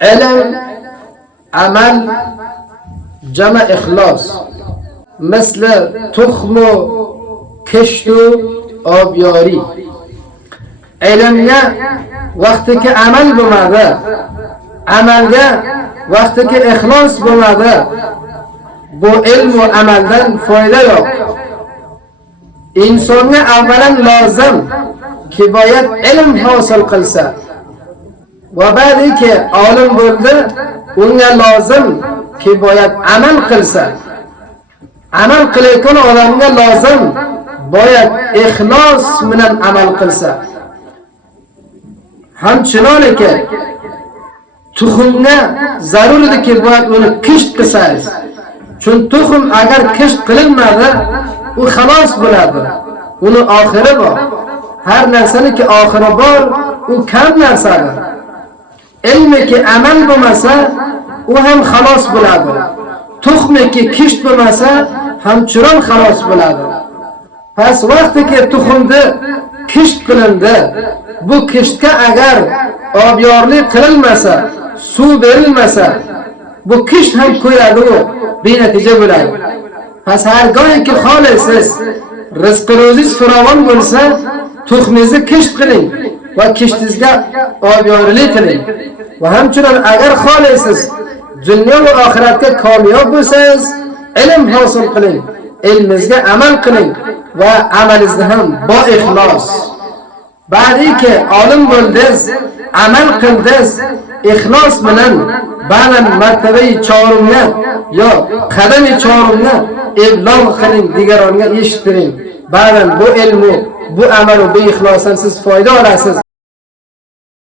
علم عمل جمع اخلاص مثل تخم و کشت و آبیاری. علمگه وقتی که عمل بومده، عملگه وقتی که اخلاص بومده، با علم و عملدن فایده یاب. انسان اولا لازم که باید علم حاصل قلسه و بعدی که عالم بوده اون لازم که باید عمل قلسه. عمل قلی کن آدمگه لازم باید اخلاص منن عمل قلسه. همچنانه که تخمگه ضرور ده که باید اون کشت قسه است، چون تخم اگر کشت قلل مده او خلاص بلده، اون آخره با هر نرسنه که آخره بار او کم نرسه ده. علمی که عمل بمسه او هم خلاص بلده، تخمی که کشت بمسه همچنان خلاص بلده. پس وقتی که تخم ده کشت قلنده، bu kishtka agar obyorli qilinmasa, suv berilmasa, bu kisht ham ko'yadi u benatija bo'ladi. Pas hargohiki xolisiz rizqingiz farovon bo'lsa, tuxmingizni kisht qiling va kishtingizga obyorli qiling. Va hamchunan agar xolisiz dunyo va oxiratga kamyob bo'lsangiz, ilm hosil qiling, ilmingizga amal qiling va amalingizni ham bo ixlos. بعدی که عالم بودیز، عمل کردیز، اخلاص منن، بعدن مرتبه چهارمه یا قدم چهارمه ابلاغ کنین دیگرانگه ایشترین. بعدن بو علم و بو عمل و بو اخلاصن سیز فایده آرسیز.